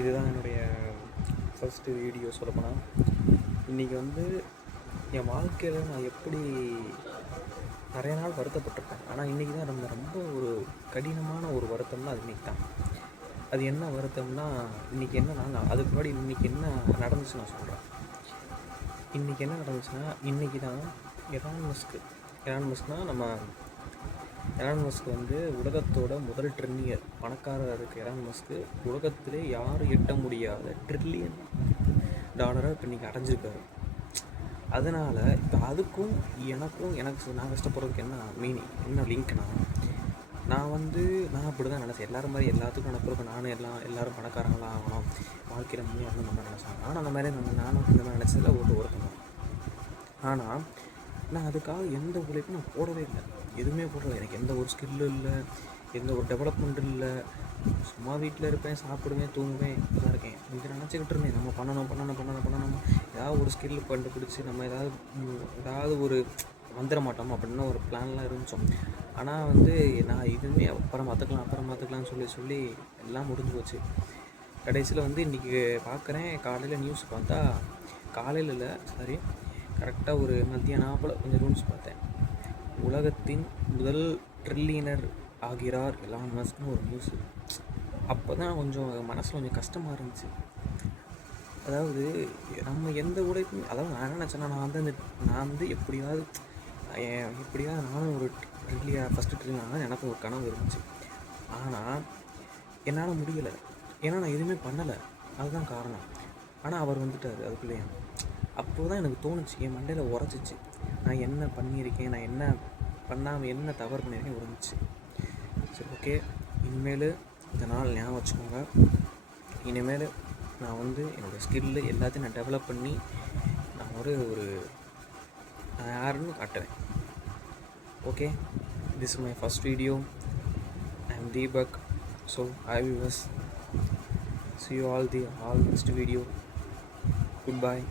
இதுதான் என்னுடைய first video சொல்லப்போனால். இன்றைக்கி என் வாழ்க்கையில் நான் எப்படி நிறைய நாள் வருத்தப்பட்டிருப்பேன். ஆனால் இன்றைக்கி தான் ரொம்ப ஒரு கடினமான ஒரு வருத்தம்னா அது இன்றைக்கி தான். அது என்ன வருத்தம்னா, இன்றைக்கி என்னன்னா, நான் அதுக்கு முன்னாடி இன்றைக்கி என்ன நடந்துச்சு நான் சொல்கிறேன். இன்றைக்கி என்ன நடந்துச்சுன்னா, இன்றைக்கி தான் எலான் மஸ்க்னால் நம்ம எலான் மஸ்க் உலகத்தோட முதல் ட்ரில்லியர் பணக்காரர் இருக்குது. எலான் மஸ்க்கு உலகத்திலே யாரும் எட்ட முடியாத $1 ட்ரில்லியன் இப்போ இன்றைக்கி அடைஞ்சிருக்காரு. அதனால் இப்போ அதுக்கும் எனக்கு நான் கஷ்டப்படுறதுக்கு என்ன லிங்க்னா, நான் நான் அப்படி தான் நினச்சேன். எல்லோரும் மாதிரி எல்லாத்துக்கும் நடக்கிறப்ப நானும் எல்லோரும் பணக்காரங்களாம் ஆகணும், வாழ்க்கையில் முன்னேறணும் நம்ம நினச்சேன். நானும் அந்த மாதிரி இந்த மாதிரி நினச்சதில் ஒருத்தன். ஆனால் நான் அதுக்காக எந்த உழைப்பும் நான் போடவே இல்லை, எதுவுமே போடலை. எனக்கு எந்த ஒரு ஸ்கில்லும் இல்லை, எந்த ஒரு டெவலப்மெண்ட்டும் இல்லை. சும்மா வீட்டில் இருப்பேன், சாப்பிடுவேன், தூங்குவேன், இப்படிதான் இருக்கேன். இது நினச்சிக்கிட்டு இருந்தேன், நம்ம பண்ணணும், ஏதாவது ஒரு ஸ்கில் கண்டுபிடிச்சி நம்ம ஏதாவது ஒரு வந்துட மாட்டோம் அப்படின்னு ஒரு பிளான்லாம் இருந்துச்சோம். ஆனால் நான் இதுவுமே அப்புறம் பார்த்துக்கலாம்னு சொல்லி எல்லாம் முடிஞ்சு போச்சு. கடைசியில் இன்றைக்கி பார்க்குறேன், காலையில் நியூஸ் பார்த்தா, காலையில் இல்லை சாரி கரெக்டாக ஒரு மத்தியானம் போல் கொஞ்சம் ரூல்ஸ் பார்த்தேன். உலகத்தின் முதல் ட்ரில்லியனர் ஆகிறார் எலான் மஸ்க்னு ஒரு நியூஸு. அப்போ தான் கொஞ்சம் மனசில் கொஞ்சம் கஷ்டமாக இருந்துச்சு. அதாவது நம்ம எந்த உழைப்பும், அதாவது நான் என்ன நினச்சேன்னா, நான் எப்படியாவது நானும் ஒரு ஃபஸ்ட்டு ட்ரில்லியன் எனக்கு ஒரு கனவு இருந்துச்சு. ஆனால் என்னால் முடியலை, ஏன்னா நான் எதுவுமே பண்ணலை, அதுதான் காரணம். ஆனால் அவர் வந்துட்டார் அதுக்குள்ளேயே. அப்போது தான் எனக்கு தோணுச்சு, என் மண்டையில் உரைச்சிச்சு, நான் என்ன பண்ணியிருக்கேன், நான் என்ன பண்ணாமல் என்ன தவறு பண்ணியிருக்கேன் உரைஞ்சிச்சு. சரி, ஓகே, இனிமேல் இந்த நாள் ஞாபகம் வச்சுக்கோங்க. இனிமேல் நான் என்னோடய ஸ்கில்லு எல்லாத்தையும் நான் டெவலப் பண்ணி நான் நான் யாருன்னு காட்டுறேன். Okay, this is my first video. I am Deepak. So hi viewers, see you all next video. Goodbye.